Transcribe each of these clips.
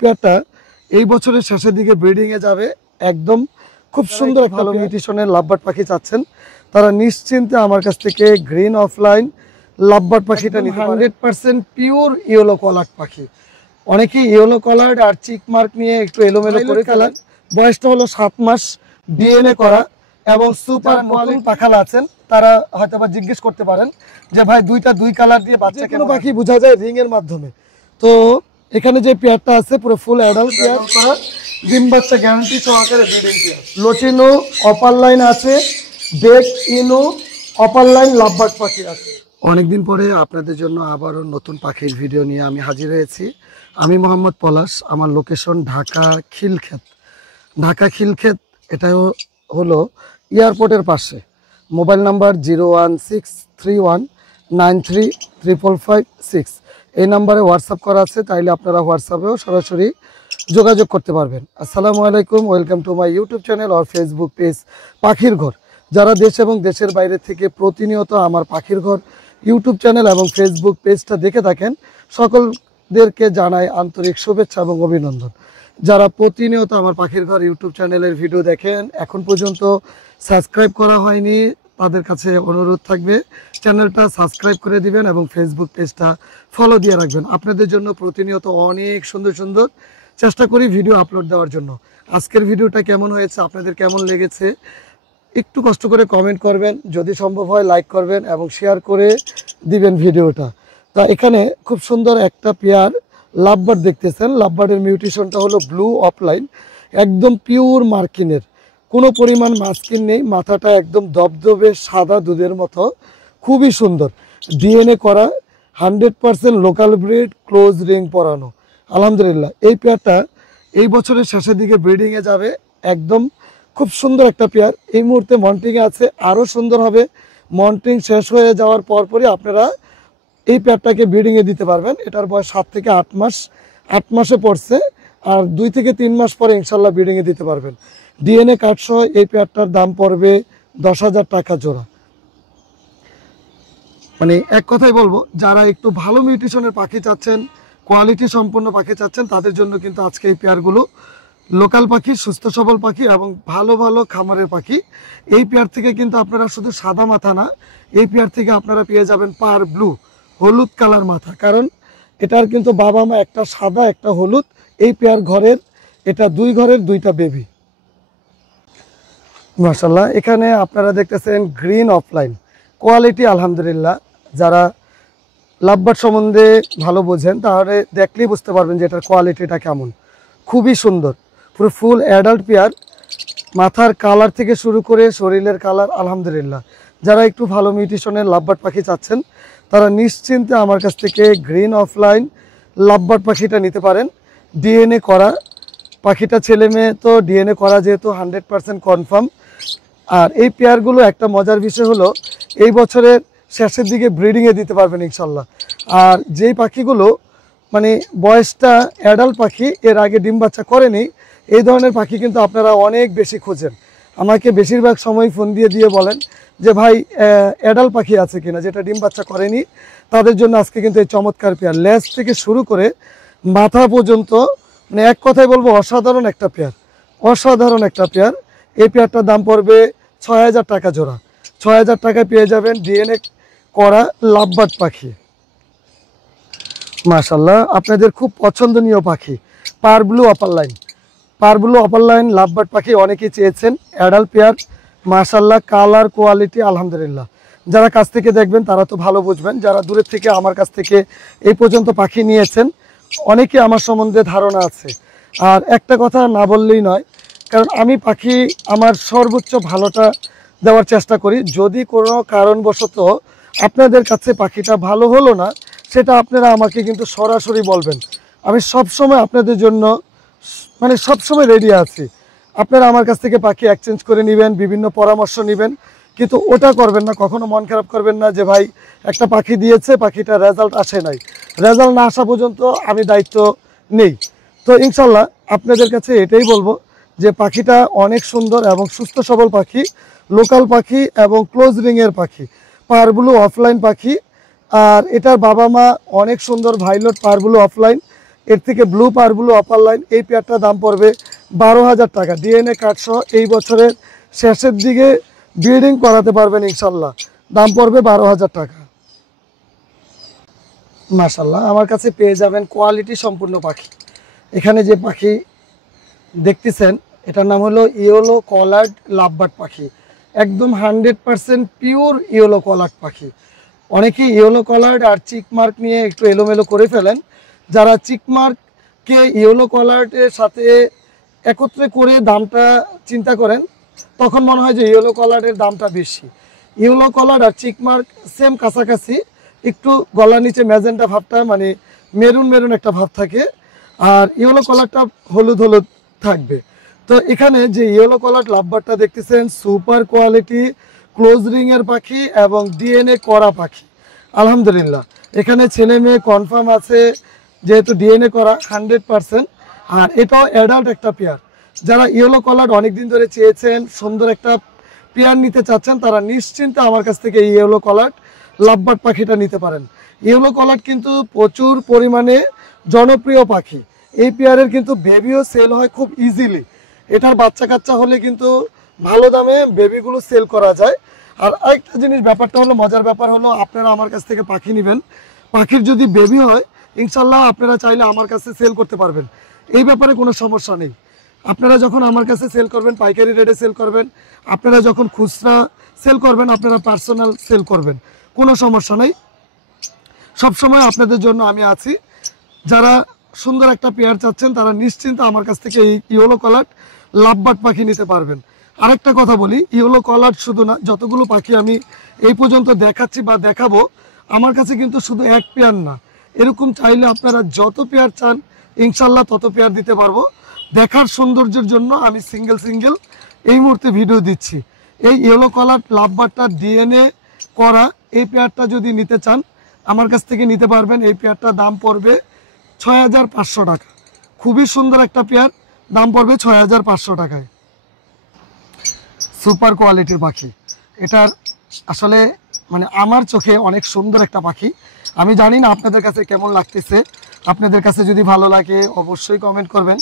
পেয়ারটা এই বছরের শেষের দিকে ব্রিডিং এ যাবে। একদম খুব সুন্দর একটা ভালো মিউটেশনের লাভবার্ড পাখি চাচ্ছেন তারা নিশ্চিন্তে আমার কাছ থেকে গ্রিন অফলাইন লাভবার্ড পাখিটা নিতে পারেন। 100% পিওর ইয়েলো কলার পাখি। অনেকেই ইয়েলো কলার আর চিক মার্ক নিয়ে একটু এলোমেলো করে ফেলেন। বয়সটা হলো 7 মাস, ডিএনএ করা এবং সুপার কোয়ালিটি পাখালা আছেন তারা হয়তোবা জিজ্ঞেস করতে পারেন যে ভাই দুই কালার দিয়ে বাচ্চা কেন পাখি বোঝা যায় রিং এর মাধ্যমে। তো এখানে যে পেয়ারটা আছে পুরো ফুল অ্যাডাল্ট পেয়ার করা, ডিম বাচ্চা গ্যারান্টি সহকারে ব্রিডিং পেয়ার। লোচিনো অপার লাইন আছে, বেক ইনো অপার লাইন লাভবার্ড পাখি আছে। অনেকদিন পরে আপনাদের জন্য আবারও নতুন পাখির ভিডিও নিয়ে আমি হাজির হয়েছি। আমি মোহাম্মদ পলাশ, আমার লোকেশন ঢাকা খিলক্ষেত। ঢাকা খিলক্ষেত এটাও হলো এয়ারপোর্টের পাশে। Mobile number 01631933556। এই নাম্বারে হোয়াটসঅ্যাপ করা আছে, তাইলে আপনারা হোয়াটসঅ্যাপেও সরাসরি যোগাযোগ করতে পারবেন। আসসালামু আলাইকুম, welcome to my YouTube channel আর ফেসবুক পেজ পাখির ঘর। যারা দেশ এবং দেশের বাইরে থেকে প্রতিনিয়ত আমার পাখির ঘর ইউটিউব চ্যানেল এবং ফেসবুক পেজটা দেখে থাকেন, সকলদেরকে জানাই আন্তরিক শুভেচ্ছা এবং অভিনন্দন। যারা প্রতিনিয়ত আমার পাখির ঘর ইউটিউব চ্যানেলের ভিডিও দেখেন, এখন পর্যন্ত সাবস্ক্রাইব করা হয়নি, তাদের কাছে অনুরোধ থাকবে চ্যানেলটা সাবস্ক্রাইব করে দিবেন এবং ফেসবুক পেজটা ফলো দিয়ে রাখবেন। আপনাদের জন্য প্রতিনিয়ত অনেক সুন্দর সুন্দর চেষ্টা করি ভিডিও আপলোড দেওয়ার জন্য। আজকের ভিডিওটা কেমন হয়েছে, আপনাদের কেমন লেগেছে একটু কষ্ট করে কমেন্ট করবেন, যদি সম্ভব হয় লাইক করবেন এবং শেয়ার করে দিবেন ভিডিওটা। তা এখানে খুব সুন্দর একটা পেয়ার লাভবার্ড দেখতেছেন। লাভবার্ডের মিউটেশনটা হলো ব্লু অফলাইন, একদম পিওর মার্কিনের, কোনো পরিমাণ মাস্কিন নেই। মাথাটা একদম দবদবে সাদা দুধের মতো, খুবই সুন্দর। ডিএনএ করা, 100% লোকাল ব্রিড, ক্লোজ রিং পরানো। আলহামদুলিল্লাহ এই পেয়ারটা এই বছরের শেষের দিকে ব্রিডিংয়ে যাবে। একদম খুব সুন্দর একটা পেয়ার। এই মুহূর্তে মন্টিংয়ে আছে, আরও সুন্দর হবে। মন্টিং শেষ হয়ে যাওয়ার পরপরই আপনারা এই পেয়ারটাকে ব্রিডিংয়ে দিতে পারবেন। এটার বয়স 7 থেকে 8 মাস, 8 মাসে পড়ছে, আর 2 থেকে 3 মাস পরে ইনশাল্লাহ ব্রিডিংয়ে দিতে পারবেন। ডিএনএ কার্ড সহ এই পেয়ারটার দাম পড়বে 10,000 টাকা জোড়া। মানে এক কথাই বলবো, যারা একটু ভালো মিউটেশনের পাখি চাচ্ছেন, কোয়ালিটি সম্পন্ন পাখি চাচ্ছেন, তাদের জন্য কিন্তু আজকে এই পেয়ারগুলো লোকাল পাখি, সুস্থ সবল পাখি এবং ভালো ভালো খামারের পাখি। এই পেয়ার থেকে কিন্তু আপনারা শুধু সাদা মাথা না, এই পেয়ার থেকে আপনারা পেয়ে যাবেন পার ব্লু, হলুদ কালার মাথা। কারণ এটার কিন্তু বাবা মা একটা সাদা একটা হলুদ। এই পেয়ার ঘরের, এটা 2 ঘরের 2টা বেবি। মাশাআল্লাহ এখানে আপনারা দেখতেছেন গ্রিন অফলাইন কোয়ালিটি। আলহামদুলিল্লাহ যারা লাভবার্ড সম্বন্ধে ভালো বোঝেন তাহলে দেখলেই বুঝতে পারবেন যে এটার কোয়ালিটিটা কেমন। খুবই সুন্দর, পুরো ফুল অ্যাডাল্ট পেয়ার। মাথার কালার থেকে শুরু করে শরীরের কালার আলহামদুলিল্লাহ। যারা একটু ভালো মিউটেশনের লাভবার্ড পাখি চাচ্ছেন তারা নিশ্চিন্তে আমার কাছ থেকে গ্রিন অফলাইন লাভবার্ড পাখিটা নিতে পারেন। ডিএনএ করা পাখিটা, ছেলে মেয়ে তো ডিএনএ করা যেহেতু 100% কনফার্ম। আর এই পেয়ারগুলো একটা মজার বিষয় হলো এই বছরের শেষের দিকে ব্রিডিংয়ে দিতে পারবেন ইনশাল্লাহ। আর যেই পাখিগুলো মানে বয়সটা অ্যাডাল্ট পাখি, এর আগে ডিম বাচ্চা করেনি, এই ধরনের পাখি কিন্তু আপনারা অনেক বেশি খোঁজেন। আমাকে বেশিরভাগ সময় ফোন দিয়ে বলেন যে ভাই অ্যাডাল্ট পাখি আছে কিনা যেটা ডিম বাচ্চা করেনি। তাদের জন্য আজকে কিন্তু এই চমৎকার পেয়ার, লেজ থেকে শুরু করে মাথা পর্যন্ত, মানে এক কথায় বলবো অসাধারণ একটা পেয়ার, অসাধারণ একটা পেয়ার। এই পেয়ারটার দাম পড়বে 6,000 টাকা জোড়া। 6,000 টাকায় পেয়ে যাবেন ডিএনএ করা লাভবার্ড পাখি। মাশাআল্লাহ আপনাদের খুব পছন্দনীয় পাখি পার ব্লু অপার লাইন। পার ব্লু অপার লাইন লাভবার্ড পাখি অনেকেই চেয়েছেন, অ্যাডাল্ট পেয়ার। মাশাআল্লাহ কালার কোয়ালিটি আলহামদুলিল্লাহ। যারা কাছ থেকে দেখবেন তারা তো ভালো বুঝবেন, যারা দূরের থেকে আমার কাছ থেকে এই পর্যন্ত পাখি নিয়েছেন অনেকে আমার সম্বন্ধে ধারণা আছে। আর একটা কথা না বললেই নয়, কারণ আমি পাখি আমার সর্বোচ্চ ভালোটা দেওয়ার চেষ্টা করি। যদি কোনো কারণবশত আপনাদের কাছে পাখিটা ভালো হলো না, সেটা আপনারা আমাকে কিন্তু সরাসরি বলবেন। আমি সবসময় আপনাদের জন্য মানে সবসময় রেডি আছি। আপনারা আমার কাছ থেকে পাখি এক্সচেঞ্জ করে নেবেন, বিভিন্ন পরামর্শ নেবেন, কিন্তু ওটা করবেন না, কখনো মন খারাপ করবেন না যে ভাই একটা পাখি দিয়েছে পাখিটা রেজাল্ট আসে নাই। রেজাল্ট না আসা পর্যন্ত আমি দায়িত্ব নেই। তো ইনশাল্লাহ আপনাদের কাছে এটাই বলবো যে পাখিটা অনেক সুন্দর এবং সুস্থ সবল পাখি, লোকাল পাখি এবং ক্লোজ রিংয়ের পাখি, পার ব্লু অফলাইন পাখি। আর এটার বাবা মা অনেক সুন্দর ভাইলট পার ব্লু অফলাইন। এর থেকে ব্লু পারগুলো অপার লাইন, এই পেয়ারটার দাম পড়বে 12,000 টাকা। ডিএনএ কার্ড সহ এই বছরের শেষের দিকে ব্রিডিং করাতে পারবেন ইনশাল্লাহ, দাম পড়বে 12,000 টাকা। মাশাল্লাহ, আমার কাছে পেয়ে যাবেন কোয়ালিটি সম্পূর্ণ পাখি। এখানে যে পাখি দেখতেছেন এটার নাম হলো ইয়েলো কলার্ড লাভবার্ড পাখি, একদম 100% পিওর ইয়েলো কলার্ড পাখি। অনেকেই ইয়েলো কলার্ড আর চিকমার্ক নিয়ে একটু এলোমেলো করে ফেলেন। যারা চিকমার্ককে ইয়েলো কলার্ডের সাথে একত্রে করে দামটা চিন্তা করেন, তখন মনে হয় যে ইয়েলো কলার্ডের দামটা বেশি। ইয়েলো কলার্ড আর চিকমার্ক সেম কাছাকাছি, একটু গলার নিচে ম্যাজেন্টা ভাবটা মানে মেরুন মেরুন একটা ভাব থাকে, আর ইয়েলো কলারটা হলুদ হলুদ থাকবে। তো এখানে যে ইয়েলো কলার লাভবার্ডটা দেখতেছেন সুপার কোয়ালিটি ক্লোজ রিংয়ের পাখি এবং ডিএনএ করা পাখি। আলহামদুলিল্লাহ এখানে ছেলে মেয়ে কনফার্ম আছে, যেহেতু ডিএনএ করা 100%। আর এটাও অ্যাডাল্ট একটা পেয়ার। যারা ইয়েলো কলার অনেকদিন ধরে চেয়েছেন, সুন্দর একটা পেয়ার নিতে চাচ্ছেন, তারা নিশ্চিন্তে আমার কাছ থেকে এই ইয়েলো কলার লাভবার্ড পাখিটা নিতে পারেন। ইয়েলো কলার কিন্তু প্রচুর পরিমাণে জনপ্রিয় পাখি। এই পেয়ারের কিন্তু বেবিও সেল হয় খুব ইজিলি। এটার বাচ্চা কাচ্চা হলে কিন্তু ভালো দামে বেবিগুলো সেল করা যায়। আর আরেকটা জিনিস ব্যাপারটা হলো, মজার ব্যাপার হলো, আপনারা আমার কাছ থেকে পাখি নেবেন, পাখির যদি বেবি হয় ইনশাল্লাহ আপনারা চাইলে আমার কাছে সেল করতে পারবেন, এই ব্যাপারে কোনো সমস্যা নেই। আপনারা যখন আমার কাছে সেল করবেন পাইকারি রেটে সেল করবেন, আপনারা যখন খুচরা সেল করবেন আপনারা পার্সোনাল সেল করবেন, কোনো সমস্যা নেই। সবসময় আপনাদের জন্য আমি আছি। যারা সুন্দর একটা পেয়ার চাচ্ছেন তারা নিশ্চিন্তে আমার কাছ থেকে এই ইয়েলো কলার লাভবার্ড পাখি নিতে পারবেন। আরেকটা কথা বলি, ইয়েলো কলার শুধু না, যতগুলো পাখি আমি এই পর্যন্ত দেখাচ্ছি বা দেখাবো, আমার কাছে কিন্তু শুধু এক পেয়ার না, এরকম চাইলে আপনারা যত পেয়ার চান ইনশাল্লাহ তত পেয়ার দিতে পারবো। দেখার সৌন্দর্যের জন্য আমি সিঙ্গেল সিঙ্গেল এই মুহূর্তে ভিডিও দিচ্ছি। এই ইয়েলো কলার লাভবার্ডটা ডিএনএ করা এই পেয়ারটা যদি নিতে চান আমার কাছ থেকে নিতে পারবেন। এই পেয়ারটার দাম পড়বে 6,500 টাকা। খুবই সুন্দর একটা পেয়ার, দাম পড়বে 6,500 টাকায়। সুপার কোয়ালিটির পাখি, এটার আসলে মানে আমার চোখে অনেক সুন্দর একটা পাখি। আমি জানি না আপনাদের কাছে কেমন লাগতেছে, আপনাদের কাছে যদি ভালো লাগে অবশ্যই কমেন্ট করবেন।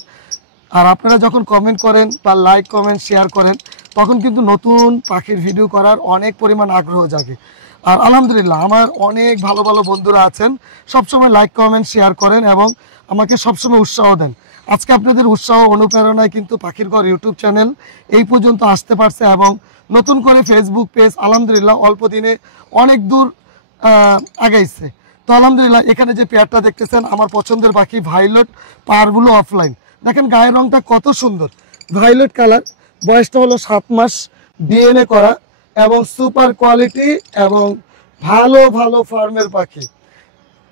আর আপনারা যখন কমেন্ট করেন বা লাইক কমেন্ট শেয়ার করেন তখন কিন্তু নতুন পাখির ভিডিও করার অনেক পরিমাণ আগ্রহ জাগে। আর আলহামদুলিল্লাহ আমার অনেক ভালো ভালো বন্ধুরা আছেন, সবসময় লাইক কমেন্ট শেয়ার করেন এবং আমাকে সবসময় উৎসাহ দেন। আজকে আপনাদের উৎসাহ অনুপ্রেরণায় কিন্তু পাখির ঘর ইউটিউব চ্যানেল এই পর্যন্ত আসতে পারছে এবং নতুন করে ফেসবুক পেজ আলহামদুলিল্লাহ অল্প দিনে অনেক দূর আগাইছে। তো আলহামদুলিল্লাহ এখানে যে পেয়ারটা দেখতেছেন আমার পছন্দের পাখি ভাইলট পারগুলো অফলাইন। দেখেন গায়ের রংটা কত সুন্দর, ভাইলট কালার, বয়সটা হলো 7 মাস, ডিএনএ করা এবং সুপার কোয়ালিটি এবং ভালো ভালো ফার্মের পাখি।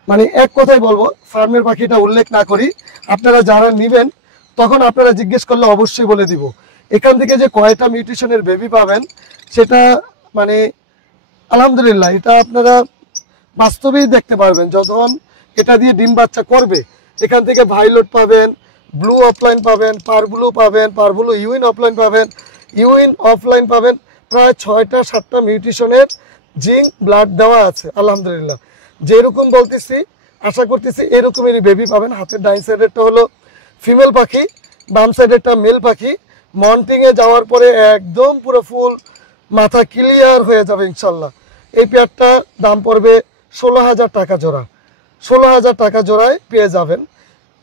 মানে এক কথাই বলবো, ফার্মের পাখিটা উল্লেখ না করি, আপনারা যারা নেবেন তখন আপনারা জিজ্ঞেস করলে অবশ্যই বলে দিব। এখান থেকে যে কয়টা মিউটেশনের বেবি পাবেন সেটা মানে আলহামদুলিল্লাহ এটা আপনারা বাস্তবেই দেখতে পারবেন যখন এটা দিয়ে ডিম বাচ্চা করবে। এখান থেকে ভাইলট পাবেন, ব্লু অফলাইন পাবেন, পারব্লু পাবেন, পারব্লু ইউইন অফলাইন পাবেন, ইউইন অফলাইন পাবেন। প্রায় 6টা-7টা মিউটেশনের জিঙ্ক ব্লাড দেওয়া আছে। আলহামদুলিল্লাহ যেরকম বলতেছি আশা করতেছি এরকমেরই বেবি পাবেন। হাতের ডাইন সাইডেরটা হলো ফিমেল পাখি, বাম সাইডেরটা মেল পাখি। মন্টিংয়ে যাওয়ার পরে একদম পুরো ফুল মাথা ক্লিয়ার হয়ে যাবে ইনশাল্লাহ। এই পেয়ারটা দাম পড়বে 16,000 টাকা জোড়া। 16,000 টাকা জোড়ায় পেয়ে যাবেন।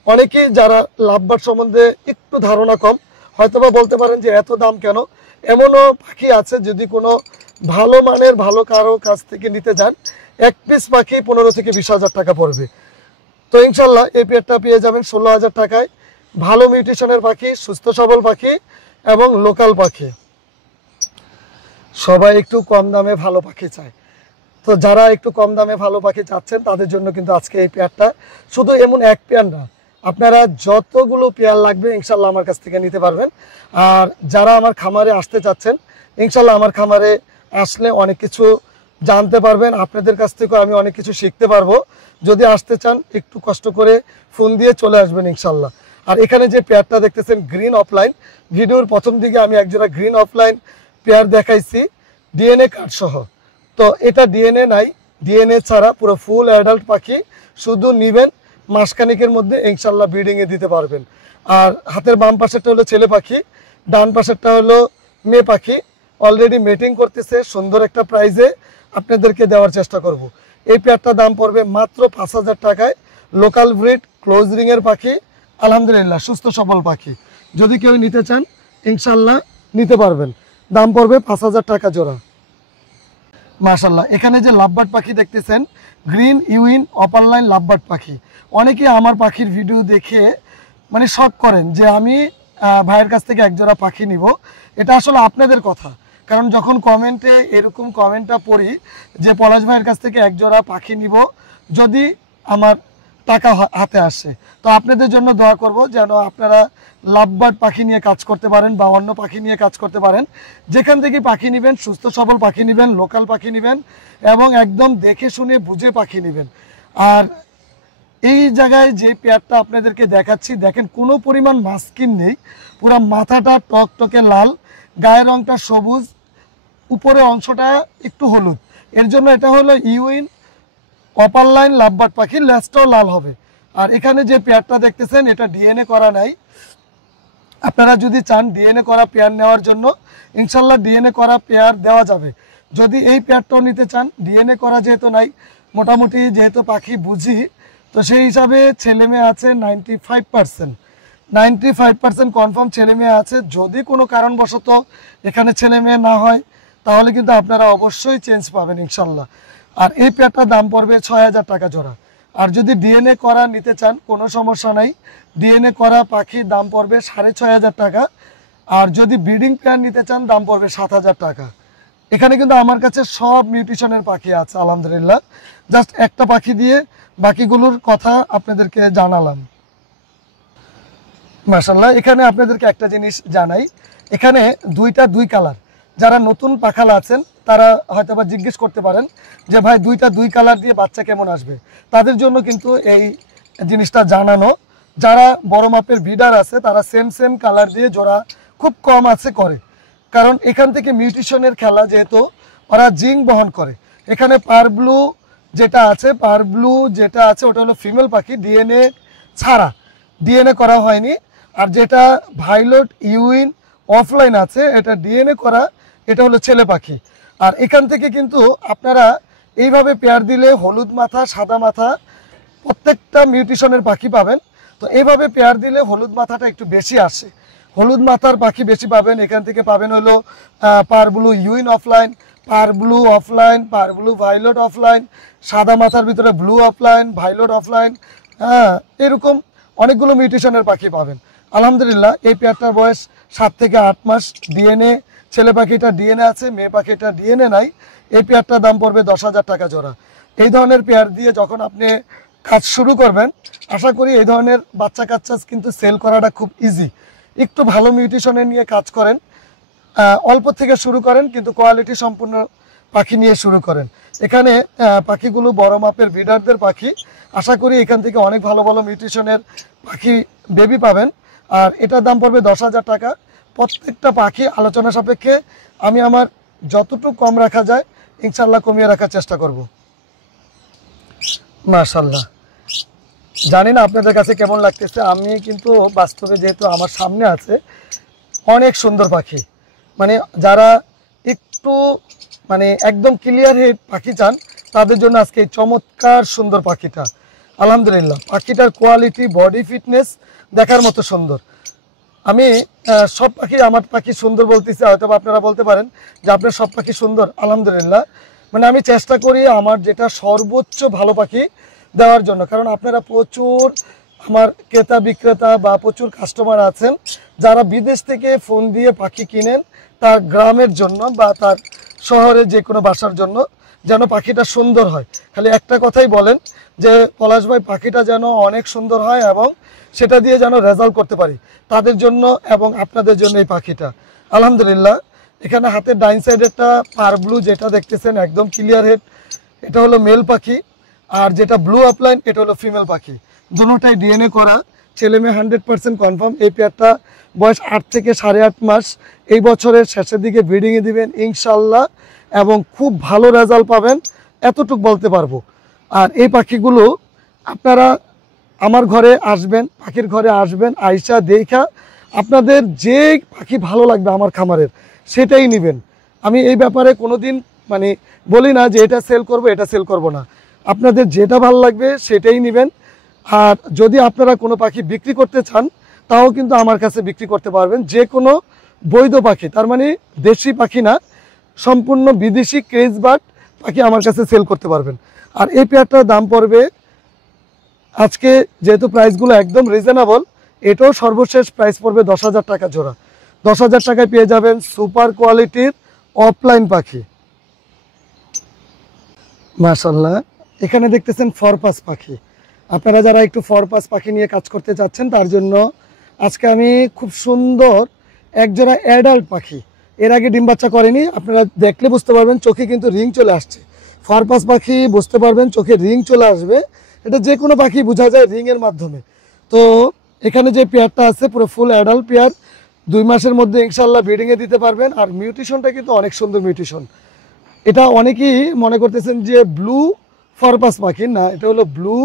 অনেকেই যারা লাভবার্ড সম্বন্ধে একটু ধারণা কম হয়তোবা বলতে পারেন যে এত দাম কেন। এমনও পাখি আছে যদি কোনো ভালো মানের ভালো কারো কাছ থেকে নিতে যান এক পিস পাখি 15 থেকে 20,000 টাকা পড়বে। তো ইনশাল্লাহ এই পেয়ারটা পেয়ে যাবেন 16,000 টাকায়। ভালো মিউটেশনের পাখি, সুস্থ সবল পাখি এবং লোকাল পাখি। সবাই একটু কম দামে ভালো পাখি চায়, তো যারা একটু কম দামে ভালো পাখি চাচ্ছেন তাদের জন্য কিন্তু আজকে এই পেয়ারটা। শুধু এমন এক পেয়ার না, আপনারা যতগুলো পেয়ার লাগবে ইনশাল্লাহ আমার কাছ থেকে নিতে পারবেন। আর যারা আমার খামারে আসতে চাচ্ছেন ইনশাল্লাহ আমার খামারে আসলে অনেক কিছু জানতে পারবেন, আপনাদের কাছ থেকেও আমি অনেক কিছু শিখতে পারবো। যদি আসতে চান একটু কষ্ট করে ফোন দিয়ে চলে আসবেন ইনশাল্লাহ। আর এখানে যে পেয়ারটা দেখতেছেন গ্রিন অফলাইন, ভিডিওর প্রথম দিকে আমি একজোড়া গ্রিন অফলাইন পেয়ার দেখাইছি ডিএনএ কার্ড সহ। তো এটা ডিএনএ নাই, ডিএনএ ছাড়া পুরো ফুল অ্যাডাল্ট পাখি। শুধু নেবেন মাসখানেকের মধ্যে ইনশাল্লাহ ব্রিডিংয়ে দিতে পারবেন। আর হাতের বাম পাশেরটা হলো ছেলে পাখি, ডান পাশেরটা হলো মেয়ে পাখি। অলরেডি মেটিং করতেছে, সুন্দর একটা প্রাইজে আপনাদেরকে দেওয়ার চেষ্টা করব। এই পেয়ারটার দাম পড়বে মাত্র 5,000 টাকায়। লোকাল ব্রিড ক্লোজ রিংয়ের পাখি, আলহামদুলিল্লাহ সুস্থ সবল পাখি। যদি কেউ নিতে চান ইনশাল্লাহ নিতে পারবেন। দাম পড়বে 5,000 টাকা জোড়া। মাশাল্লাহ, এখানে যে লাভবার্ড পাখি দেখতেছেন, গ্রিন ইউইন অপারলাইন লাভবার্ড পাখি। অনেকে আমার পাখির ভিডিও দেখে মানে শক করেন যে আমি ভাইয়ের কাছ থেকে একজোড়া পাখি নিব। এটা আসলে আপনাদের কথা, কারণ যখন কমেন্টে এরকম কমেন্টটা পড়ি যে পলাশ ভাইয়ের কাছ থেকে একজোড়া পাখি নিব যদি আমার টাকা হাতে আসে, তো আপনাদের জন্য দোয়া করব যেন আপনারা লাভবার্ড পাখি নিয়ে কাজ করতে পারেন বা অন্য পাখি নিয়ে কাজ করতে পারেন। যেখান থেকে পাখি নেবেন সুস্থ সবল পাখি নেবেন, লোকাল পাখি নেবেন এবং একদম দেখে শুনে বুঝে পাখি নেবেন। আর এই জায়গায় যে পেয়ারটা আপনাদেরকে দেখাচ্ছি, দেখেন কোনো পরিমাণ মাস্কিন নেই, পুরো মাথাটা টকটকে লাল, গায়ের রংটা সবুজ, উপরে অংশটা একটু হলুদ। এর জন্য এটা হলো ইউইন অপারলাইন লাভবার্ড পাখি, লেজটাও লাল হবে। আর এখানে যে পেয়ারটা দেখতেছেন এটা ডিএনএ করা নাই। আপনারা যদি চান ডিএনএ করা পেয়ার নেওয়ার জন্য ইনশাল্লাহ ডিএনএ করা পেয়ার দেওয়া যাবে। যদি এই পেয়ারটাও নিতে চান, ডিএনএ করা যেহেতু নাই, মোটামুটি যেহেতু পাখি বুঝি, তো সেই হিসাবে ছেলে মেয়ে আছে 95% কনফার্ম ছেলে মেয়ে আছে। যদি কোনো কারণবশত এখানে ছেলে মেয়ে না হয় তাহলে কিন্তু আপনারা অবশ্যই চেঞ্জ পাবেন ইনশাল্লাহ। আর এই পেয়ারটার দাম পড়বে 6,000 টাকা জোড়া। আর যদি ডিএনএ করা নিতে চান কোনো সমস্যা নাই, ডিএনএ করা পাখির দাম পড়বে 6,500 টাকা। আর যদি ব্রিডিং পেয়ার নিতে চান দাম পড়বে 7,000 টাকা। এখানে কিন্তু আমার কাছে সব মিউটেশনের পাখি আছে আলহামদুলিল্লাহ। জাস্ট একটা পাখি দিয়ে বাকিগুলোর কথা আপনাদেরকে জানালাম। মাশাআল্লাহ, এখানে আপনাদেরকে একটা জিনিস জানাই, এখানে দুইটা দুই কালার। যারা নতুন পাখালা আছেন তারা হয়তো বা জিজ্ঞেস করতে পারেন যে ভাই দুইটা দুই কালার দিয়ে বাচ্চা কেমন আসবে। তাদের জন্য কিন্তু এই জিনিসটা জানানো। যারা বড় মাপের ব্রিডার আছে তারা সেম কালার দিয়ে জোড়া খুব কম আছে করে, কারণ এখান থেকে মিউটেশনের খেলা, যেহেতু ওরা জিং বহন করে। এখানে পার ব্লু যেটা আছে ওটা হলো ফিমেল পাখি, ডিএনএ ছাড়া, ডিএনএ করা হয়নি। আর যেটা ভাইলট ইউইন অফলাইন আছে এটা ডিএনএ করা, এটা হলো ছেলে পাখি। আর এখান থেকে কিন্তু আপনারা এইভাবে পেয়ার দিলে হলুদ মাথা সাদা মাথা প্রত্যেকটা মিউটেশনের পাখি পাবেন। তো এইভাবে পেয়ার দিলে হলুদ মাথাটা একটু বেশি আসে, হলুদ মাথার পাখি বেশি পাবেন। এখান থেকে পাবেন হলো পার ব্লু ইউইন অফলাইন, পার ব্লু অফলাইন, পার ব্লু ভাইলট অফলাইন, সাদা মাথার ভিতরে ব্লু অফলাইন, ভাইলট অফলাইন, হ্যাঁ এরকম অনেকগুলো মিউটেশনের পাখি পাবেন আলহামদুলিল্লাহ। এই পেয়ারটার বয়স 7 থেকে 8 মাস। ডিএনএ ছেলে পাখিটা ডিএনএ আছে, মেয়ে পাখিটা ডিএনএ নাই। এই পেয়ারটার দাম পড়বে 10,000 টাকা জোড়া। এই ধরনের পেয়ার দিয়ে যখন আপনি কাজ শুরু করবেন, আশা করি এই ধরনের বাচ্চা কাচ্চা কিন্তু সেল করাটা খুব ইজি। একটু ভালো মিউটেশনে নিয়ে কাজ করেন, অল্প থেকে শুরু করেন, কিন্তু কোয়ালিটি সম্পূর্ণ পাখি নিয়ে শুরু করেন। এখানে পাখিগুলো বড় মাপের ব্রিডারদের পাখি। আশা করি এখান থেকে অনেক ভালো ভালো মিউটেশনের পাখি বেবি পাবেন। আর এটার দাম পড়বে 10,000 টাকা। প্রত্যেকটা পাখি আলোচনা সাপেক্ষে আমি আমার যতটুকু কম রাখা যায় ইনশাল্লাহ কমিয়ে রাখার চেষ্টা করব। মাশাআল্লাহ, জানি না আপনাদের কাছে কেমন লাগতেছে। আমি কিন্তু বাস্তবে যেহেতু আমার সামনে আছে অনেক সুন্দর পাখি, মানে যারা একটু মানে একদম ক্লিয়ার হেড পাখি চান তাদের জন্য আজকে এই চমৎকার সুন্দর পাখিটা। আলহামদুলিল্লাহ, পাখিটার কোয়ালিটি, বডি ফিটনেস দেখার মতো সুন্দর। আমি সব পাখি আমার পাখি সুন্দর বলতেছি, হয়তো আপনারা বলতে পারেন যে আপনার সব পাখি সুন্দর। আলহামদুলিল্লাহ, মানে আমি চেষ্টা করি আমার যেটা সর্বোচ্চ ভালো পাখি দেওয়ার জন্য, কারণ আপনারা প্রচুর আমার ক্রেতা বিক্রেতা বা প্রচুর কাস্টমার আছেন যারা বিদেশ থেকে ফোন দিয়ে পাখি কিনেন তার গ্রামের জন্য বা তার শহরে যে কোনো বাসার জন্য, যেন পাখিটা সুন্দর হয়। খালি একটা কথাই বলেন যে পলাশ ভাই পাখিটা যেন অনেক সুন্দর হয় এবং সেটা দিয়ে যেন রেজাল্ট করতে পারি, তাদের জন্য এবং আপনাদের জন্য এই পাখিটা। আলহামদুলিল্লাহ, এখানে হাতের ডাইন সাইডেরটা পার ব্লু যেটা দেখতেছেন একদম ক্লিয়ার হেড, এটা হলো মেল পাখি। আর যেটা ব্লু আপলাইন এটা হলো ফিমেল পাখি। দুটোটাই ডিএনএ করা, ছেলে মেয়ে 100% কনফার্ম। এই পেয়ারটা বয়স 8 থেকে 8.5 মাস। এই বছরের শেষের দিকে ব্রিডিংয়ে দিবেন ইনশাল্লাহ এবং খুব ভালো রেজাল্ট পাবেন, এতটুকু বলতে পারবো। আর এই পাখিগুলো আপনারা আমার ঘরে আসবেন, পাখির ঘরে আসবেন, আইসা দেখা আপনাদের যে পাখি ভালো লাগবে আমার খামারের সেটাই নেবেন। আমি এই ব্যাপারে কোনোদিন মানে বলি না যে এটা সেল করব এটা সেল করব না, আপনাদের যেটা ভালো লাগবে সেটাই নেবেন। আর যদি আপনারা কোনো পাখি বিক্রি করতে চান তাও কিন্তু আমার কাছে বিক্রি করতে পারবেন, যে কোনো বৈধ পাখি, তার মানে দেশি পাখি না, সম্পূর্ণ বিদেশি ক্রেজ বার্ড পাখি আমার কাছে সেল করতে পারবেন। আর এই পেয়ারটার দাম পড়বে আজকে, যেহেতু প্রাইসগুলো একদম রিজনেবল, এটাও সর্বশেষ প্রাইস পড়বে 10,000 টাকা জোড়া। 10,000 টাকায় পেয়ে যাবেন সুপার কোয়ালিটির অফলাইন পাখি। মাশাআল্লাহ, এখানে দেখতেছেন ফরপাস পাখি। আপনারা যারা একটু ফরপাস পাখি নিয়ে কাজ করতে চাচ্ছেন তার জন্য আজকে আমি খুব সুন্দর একজোড়া অ্যাডাল্ট পাখি, এর আগে ডিম বাচ্চা করেনি, আপনারা দেখলে বুঝতে পারবেন চোখে কিন্তু রিং চলে আসছে। ফরপাস পাখি বুঝতে পারবেন চোখে রিং চলে আসবে, এটা যে কোনো পাখি বোঝা যায় রিংয়ের মাধ্যমে। তো এখানে যে পেয়ারটা আছে পুরো ফুল অ্যাডাল্ট পেয়ার, 2 মাসের মধ্যে ইনশাল্লাহ ব্রিডিংয়ে দিতে পারবেন। আর মিউটেশনটা কিন্তু অনেক সুন্দর মিউটেশন। এটা অনেকেই মনে করতেছেন যে ব্লু ফরপাস পাখি, না, এটা হলো ব্লু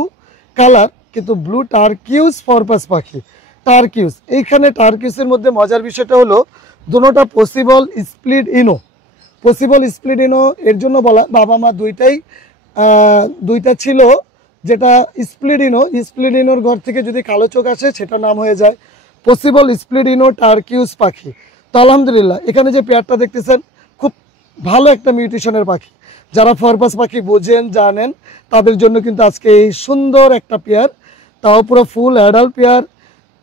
কালার কিন্তু ব্লু টার্কিউস ফরপাস পাখি। টার্কিউস, এইখানে টার্কিউসের মধ্যে মজার বিষয়টা হলো দুটোটা পসিবল স্প্লিট ইনো। পসিবল স্প্লিট ইনো এর জন্য বলা, বাবা মা দুইটা ছিল, যেটা স্প্লিট ইনোর ঘর থেকে যদি কালো চোখ আসে সেটা নাম হয়ে যায় পসিবল স্প্লিট ইনো টার্কিউস পাখি। তো আলহামদুলিল্লাহ এখানে যে পেয়ারটা দেখতেছেন খুব ভালো একটা মিউটেশনের পাখি, যারা ফরপাস পাখি বোঝেন জানেন তাদের জন্য কিন্তু আজকে এই সুন্দর একটা পেয়ার, তাও পুরো ফুল অ্যাডাল্ট পেয়ার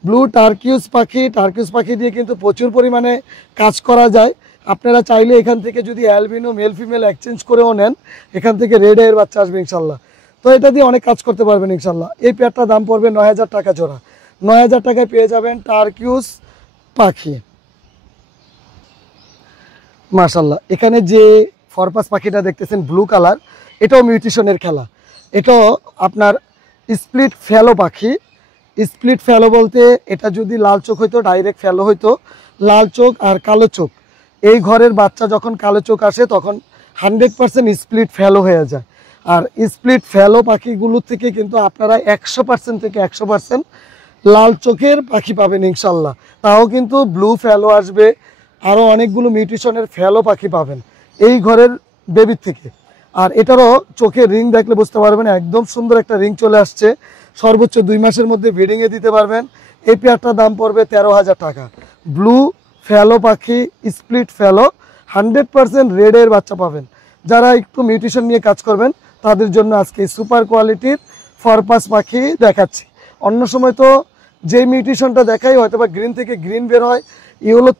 ব্লু টার্কিউস পাখি। টার্কিউস পাখি দিয়ে কিন্তু প্রচুর পরিমাণে কাজ করা যায়। আপনারা চাইলে এখান থেকে যদি অ্যালবিনো মেল ফিমেল এক্সচেঞ্জ করেও নেন, এখান থেকে রেড এর বাচ্চা আসবে ইনশাল্লাহ। তো এটা দিয়ে অনেক কাজ করতে পারবেন ইনশাল্লাহ। এই পেয়ারটার দাম পড়বে 9,000 টাকা জোড়া। 9,000 টাকায় পেয়ে যাবেন টার্কিউস পাখি। মাশাল্লাহ, এখানে যে ফরপাস পাখিটা দেখতেছেন ব্লু কালার, এটাও মিউটেশনের খেলা। এটাও আপনার স্প্লিট ফেলো পাখি। স্প্লিট ফেলো বলতে এটা যদি লাল চোখ হইতো ডাইরেক্ট ফেলো হইতো, লাল চোখ আর কালো চোখ, এই ঘরের বাচ্চা যখন কালো চোখ আসে তখন 100% স্প্লিট ফেলো হয়ে যায়। আর স্প্লিট ফেলো পাখিগুলোর থেকে কিন্তু আপনারা 100% থেকে 100% লাল চোখের পাখি পাবেন ইনশাল্লাহ। তাও কিন্তু ব্লু ফেলো আসবে, আরও অনেকগুলো মিউটেশনের ফেলো পাখি পাবেন এই ঘরের বেবির থেকে। আর এটারও চোখের রিং দেখলে বুঝতে পারবেন একদম সুন্দর একটা রিং চলে আসছে। সর্বোচ্চ 2 মাসের মধ্যে ব্রিডিংয়ে দিতে পারবেন। এই পেয়ারটার দাম পড়বে 13,000 টাকা। ব্লু ফেলো পাখি, স্প্লিট ফেলো, 100% রেডের বাচ্চা পাবেন। যারা একটু মিউটেশন নিয়ে কাজ করবেন তাদের জন্য আজকে সুপার কোয়ালিটির ফরপাস পাখি দেখাচ্ছি। অন্য সময় তো যে মিউটেশনটা দেখাই হয়তো বা গ্রিন থেকে গ্রিন বের হয়, ইয়েলো,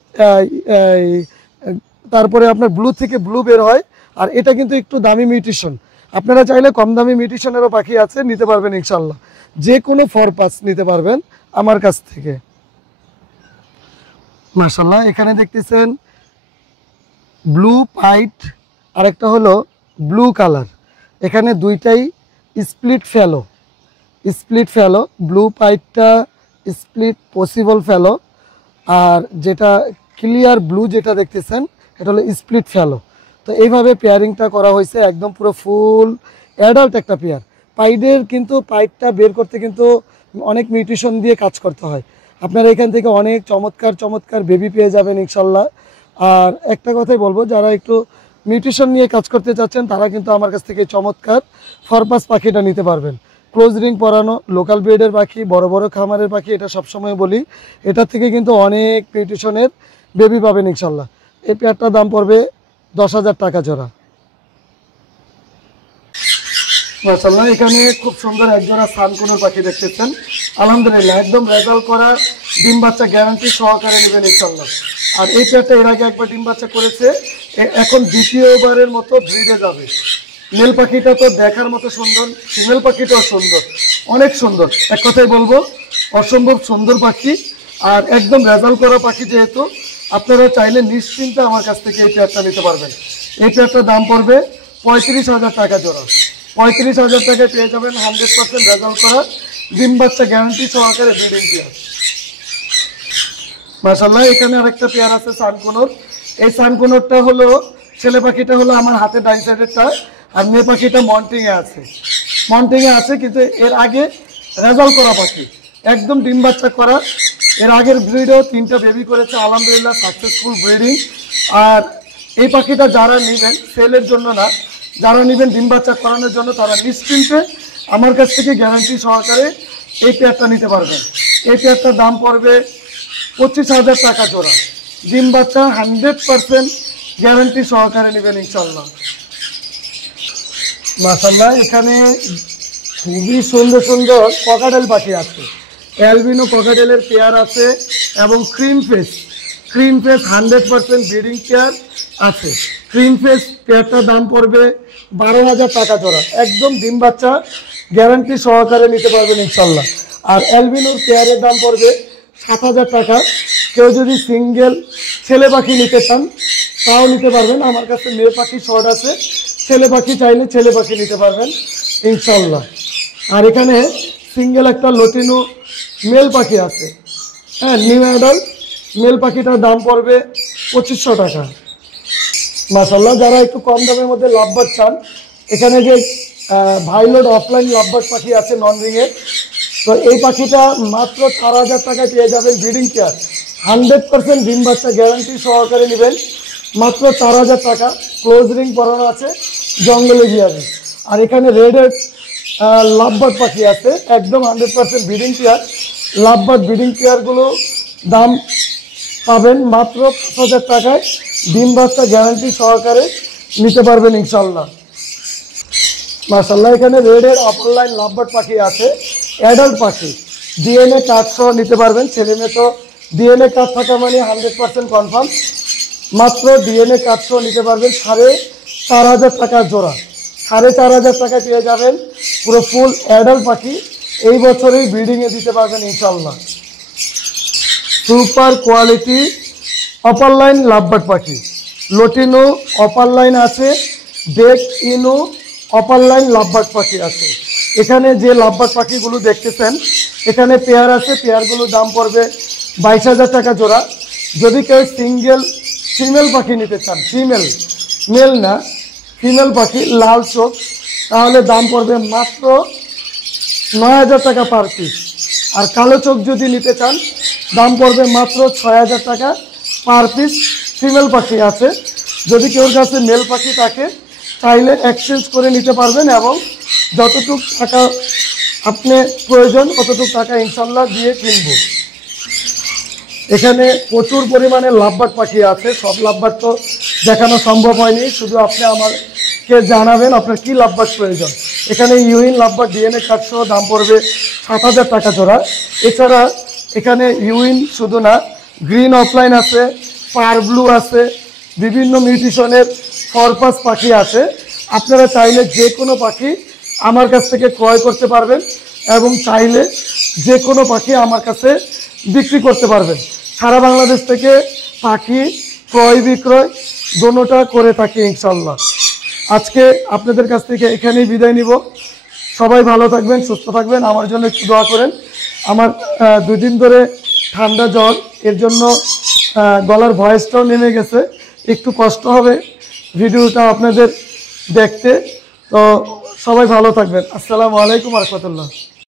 তারপরে আপনার ব্লু থেকে ব্লু বের হয়। আর এটা কিন্তু একটু দামি মিউটেশন, আপনারা চাইলে কম দামি মিউটেশনেরও পাখি আছে, নিতে পারবেন ইনশাল্লাহ। যে কোনো ফরপাস নিতে পারবেন আমার কাছ থেকে। মাশাআল্লাহ, এখানে দেখতেছেন ব্লু পাইট, আরেকটা হলো ব্লু কালার। এখানে দুইটাই স্প্লিট ফেলো। ব্লু পাইটটা স্প্লিট পসিবল ফেলো, আর যেটা ক্লিয়ার ব্লু যেটা দেখতেছেন এটা হলো স্প্লিট ফেলো। তো এইভাবে পেয়ারিংটা করা হয়েছে, একদম পুরো ফুল অ্যাডাল্ট একটা পেয়ার। পাইটটা বের করতে কিন্তু অনেক মিউটেশন দিয়ে কাজ করতে হয়। আপনারা এখান থেকে অনেক চমৎকার বেবি পেয়ে যাবেন ইনশাল্লাহ। আর একটা কথাই বলবো, যারা একটু মিউটেশন নিয়ে কাজ করতে চাচ্ছেন তারা কিন্তু আমার কাছ থেকে চমৎকার ফরপাস পাখিটা নিতে পারবেন। ক্লোজ রিং পরানো লোকাল ব্রিডের পাখি, বড় বড় খামারের পাখি, এটা সবসময় বলি, এটার থেকে কিন্তু অনেক মিউটেশনের বেবি পাবেন ইনশাল্লাহ। এই পেয়ারটার দাম পড়বে 10,000 টাকা জোড়া। মাশাআল্লাহ, এখানে খুব সুন্দর একজোড়া সানকুনোর পাখি দেখতেছেন। আলহামদুলিল্লাহ একদম রেজাল্ট করা, ডিম বাচ্চা গ্যারান্টি সহকারে নেবেন ইনশাল্লাহ। আর এই পেয়ারটা এর আগে একবার ডিম বাচ্চা করেছে, এখন দ্বিতীয়বারের মতো ব্রিডে যাবে। মেল পাখিটা তো দেখার মতো সুন্দর, ফিমেল পাখিটাও সুন্দর, অনেক সুন্দর। এক কথাই বলবো অসম্ভব সুন্দর পাখি, আর একদম রেজাল্ট করা পাখি। যেহেতু আপনারা চাইলে নিশ্চিন্তে আমার কাছ থেকে এই পেয়ারটা নিতে পারবেন। এই পেয়ারটার দাম পড়বে 35,000 টাকা জোড়া। 35,000 টাকায় পেয়ে যাবেন 100% রেজাল্ট করা ডিম বাচ্চা গ্যারান্টি সহকারে ব্রিডিং পেয়ার। মাশাআল্লাহ, এখানে আরেকটা পেয়ার আছে সানকুনোর। এই সানকুনোরটা হলো, ছেলে পাখিটা হলো আমার হাতের ডাইন সাইডেরটা, আর মেয়ে পাখিটা মন্টিংয়ে আছে। কিন্তু এর আগে রেজাল্ট করা পাখি, একদম ডিম বাচ্চা করা। এর আগের ব্রিডেও 3টা বেবি করেছে, আলহামদুলিল্লাহ সাকসেসফুল ব্রিডিং। আর এই পাখিটা যারা নেবেন সেলের জন্য না, যারা নেবেন ডিম বাচ্চা করানোর জন্য, তারা নিশ্চিন্তে আমার কাছ থেকে গ্যারান্টি সহকারে এই পেয়ারটা নিতে পারবেন। এই পেয়ারটার দাম পড়বে 25,000 টাকা জোড়া। ডিম বাচ্চা 100% গ্যারান্টি সহকারে নেবেন ইনশাল্লাহ। মাশাআল্লাহ, এখানে খুবই সুন্দর সুন্দর ককাটেল পাখি আছে। অ্যালবিনো ককাটেলের পেয়ার আছে এবং ক্রিম ফেস 100% ব্রিডিং পেয়ার আছে। ক্রিম ফেস পেয়ারটার দাম পড়বে 12,000 টাকা জোড়া, একদম ডিম বাচ্চা গ্যারান্টি সহকারে নিতে পারবেন ইনশাল্লাহ। আর অ্যালবিনোর পেয়ারের দাম পড়বে 7,000 টাকা। কেউ যদি সিঙ্গেল ছেলে পাখি নিতে চান তাও নিতে পারবেন, আমার কাছে মেয়ে পাখি শর্ট আছে, ছেলে পাখি চাইলে ছেলে পাখি নিতে পারবেন ইনশাল্লাহ। আর এখানে সিঙ্গেল একটা লটিনো মেল পাখি আছে, হ্যাঁ নিউ অ্যাডাল্ট মেল পাখিটার দাম পড়বে 2500 টাকা। মাশাআল্লাহ, যারা একটু কম দামের মধ্যে লাভবার্ড চান, এখানে যে ভাইলোড অফলাইন লাভবার্ড পাখি আছে নন রিংয়ের, তো এই পাখিটা মাত্র 4,000 টাকায় পেয়ে যাবেন ব্রিডিং কেয়ার, 100% ডিম বাচ্চা গ্যারান্টি সহকারে নেবেন মাত্র 4,000 টাকা। ক্লোজ রিং পরানো আছে, জঙ্গলে গিয়াবে। আর এখানে রেডের লাভবার্ড পাখি আছে, একদম 100% ব্রিডিং পেয়ার। লাভবার্ড ব্রিডিং পেয়ারগুলো দাম পাবেন মাত্র 5,000 টাকায়, ডিম বাচ্চা গ্যারান্টি সহকারে নিতে পারবেন ইনশাল্লাহ। মাশাআল্লাহ, এখানে রেডের অফলাইন লাভবার্ড পাখি আছে, অ্যাডাল্ট পাখি, ডিএনএ কার্ড সহ নিতে পারবেন। ছেলে মেয়ে তো ডিএনএ কার্ড থাকা মানে 100% কনফার্ম। মাত্র ডিএনএ কার্ড সহ নিতে পারবেন 4,500 টাকা জোড়া। 4,500 টাকায় পেয়ে যাবেন পুরো ফুল অ্যাডাল্ট পাখি, এই বছরেই ব্রিডিংয়ে দিতে পারবেন ইনশাল্লাহ। Super quality upper line lovebird পাখি, লটিনো অপার লাইন আছে, ডেক ইনো অপার লাইন লাভবার্ড পাখি আছে। এখানে যে লাভবার্ড পাখিগুলো দেখতেছেন, এখানে পেয়ার আছে, পেয়ারগুলোর দাম পড়বে 22,000 টাকা জোড়া। যদি কেউ সিঙ্গেল ফিমেল পাখি নিতে চান, ফিমেল মেল না ফিমেল পাখি লাল চোখ, তাহলে দাম পড়বে মাত্র 9,000 টাকা পার পিস। আর কালো চোখ যদি নিতে চান, দাম পড়বে মাত্র 6,000 টাকা পার পিস। ফিমেল পাখি আছে, যদি কেউর কাছে মেল পাখি থাকে চাইলে এক্সচেঞ্জ করে নিতে পারবেন, এবং যতটুকু টাকা আপনি প্রয়োজন ততটুকু টাকা ইনশাল্লাহ দিয়ে কিনব। এখানে প্রচুর পরিমাণে লাভবার্ড পাখি আছে, সব লাভবার্ড তো দেখানো সম্ভব হয়নি, শুধু আপনি আমাকে জানাবেন আপনার কি লাভবার্ড প্রয়োজন। এখানে ইউইন লাভবার্ড ডিএনএ কার্ড সহ দাম পড়বে 7,000 টাকা জোড়া। এছাড়া এখানে ইউইন শুধু না, গ্রিন অফলাইন আছে, পার ব্লু আছে, বিভিন্ন মিউটেশনের ফরপাস পাখি আছে। আপনারা চাইলে যে কোনো পাখি আমার কাছ থেকে ক্রয় করতে পারবেন, এবং চাইলে যে কোনো পাখি আমার কাছে বিক্রি করতে পারবেন। সারা বাংলাদেশ থেকে পাখি ক্রয় বিক্রয় দোনোটা করে থাকি ইনশাল্লাহ। আজকে আপনাদের কাছ থেকে এখানেই বিদায় নিব। সবাই ভালো থাকবেন, সুস্থ থাকবেন, আমার জন্য একটু দোয়া করেন। আমার 2 দিন ধরে ঠান্ডা জ্বর, এর জন্য গলার ভয়েসটাও নেমে গেছে, একটু কষ্ট হবে ভিডিওটা আপনাদের দেখতে। তো সবাই ভালো থাকবেন। আসসালামু আলাইকুম ওয়া রাহমাতুল্লাহ।